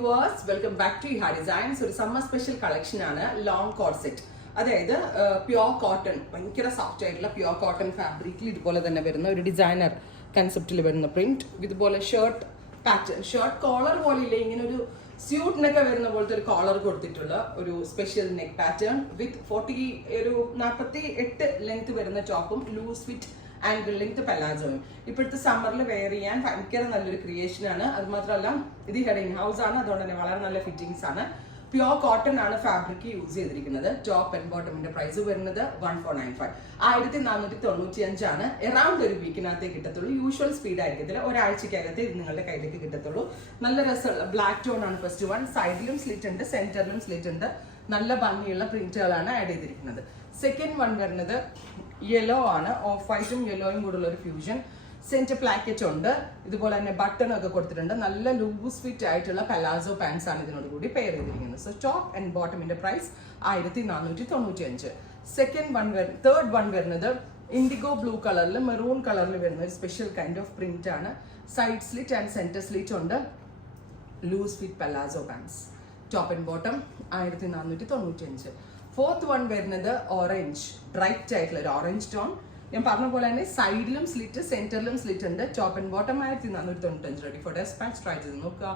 viewers, welcome back to Iha Designs. ഒരു summer special collection ആണ് long coat set. അതായത് pure cotton, ഭയങ്കര soft ആയിട്ടുള്ള പ്യുവർ കോട്ടൺ ഫാബ്രിക്കിൽ ഇതുപോലെ തന്നെ വരുന്ന ഒരു ഡിസൈനർ കൺസെപ്റ്റിൽ വരുന്ന പ്രിന്റ്. ഇതുപോലെ ഷർട്ട് പാറ്റേൺ, ഷർട്ട് കോളർ പോലെ ഇല്ല, ഇങ്ങനെ ഒരു സ്യൂട്ടിനൊക്കെ വരുന്ന പോലത്തെ ഒരു കോളർ കൊടുത്തിട്ടുള്ള ഒരു സ്പെഷ്യൽ നെക്ക് പാറ്റേൺ വിത്ത് 48 ലെങ്ത് വരുന്ന ടോപ്പും ലൂസ് ഫിറ്റ് ആംഗിൾ ലെങ്ത് പലാസോയും. ഇപ്പോഴത്തെ സമ്മറിൽ വെയർ ചെയ്യാൻ ഭയങ്കര നല്ലൊരു ക്രിയേഷൻ ആണ്. അത് മാത്രമല്ല ഇത് ഇവിടെ ഇൻ ഹൗസ് ആണ്, അതുകൊണ്ട് തന്നെ വളരെ നല്ല ഫിറ്റിംഗ്സ് ആണ്. പ്യുവർ കോട്ടൺ ആണ് ഫാബ്രിക് യൂസ് ചെയ്തിരിക്കുന്നത്. ടോപ്പ് ആൻഡ് ബോട്ടമിന്റെ പ്രൈസ് വരുന്നത് 1495, 1495 ആണ്. എറൗണ്ട് ഒരു വീക്കിനകത്തേ കിട്ടത്തുള്ളൂ. യൂഷ്വൽ സ്പീഡ് ആയിരിക്കത്തില്ല, ഒരാഴ്ചക്കകത്ത് ഇത് നിങ്ങളുടെ കയ്യിലേക്ക് കിട്ടത്തുള്ളൂ. നല്ല രസമുള്ള ബ്ലാക്ക് ടോൺ ആണ് ഫസ്റ്റ് വൺ. സൈഡിലും സ്ലിറ്റ് ഉണ്ട്, സെന്ററിലും സ്ലിറ്റ് ഉണ്ട്. നല്ല ഭംഗിയുള്ള പ്രിന്റുകളാണ് ആഡ് ചെയ്തിരിക്കുന്നത്. സെക്കൻഡ് വൺ വരുന്നത് യെല്ലോ ആണ്, ഓഫ് വൈറ്റും യെല്ലോയും കൂടെ ഉള്ള ഒരു ഫ്യൂഷൻ. സെന്റർ പ്ലാക്കറ്റ് ഉണ്ട്, ഇതുപോലെ തന്നെ ബട്ടൺ ഒക്കെ കൊടുത്തിട്ടുണ്ട്. നല്ല ലൂസ് ഫിറ്റ് ആയിട്ടുള്ള പലാസോ പാൻസ് ആണ് ഇതിനോട് കൂടി പെയർ ചെയ്തിരിക്കുന്നത്. സോ ടോപ്പ് ആൻഡ് ബോട്ടമിന്റെ പ്രൈസ് 1495. തേർഡ് വൺ വരുന്നത് ഇൻഡിഗോ ബ്ലൂ കളറിൽ മെറൂൺ കളറിൽ വരുന്ന ഒരു സ്പെഷ്യൽ കൈൻഡ് ഓഫ് പ്രിന്റ് ആണ്. Side slit and centre slit ഉണ്ട്. Loose fit palazzo pants, top and bottom 1495. Fourth one വരുന്നത് ഓറഞ്ച്, ബ്രൈറ്റ് ആയിട്ടുള്ള ഒരു ഓറഞ്ച് ടോൺ. ഞാൻ പറഞ്ഞ പോലെ തന്നെ സൈഡിലും സ്ലിറ്റ് സെന്ററിലും സ്ലിറ്റ് ഉണ്ട്. Top and bottom 1495. Ready for dispatch, try ചെയ്ത് നോക്കുക.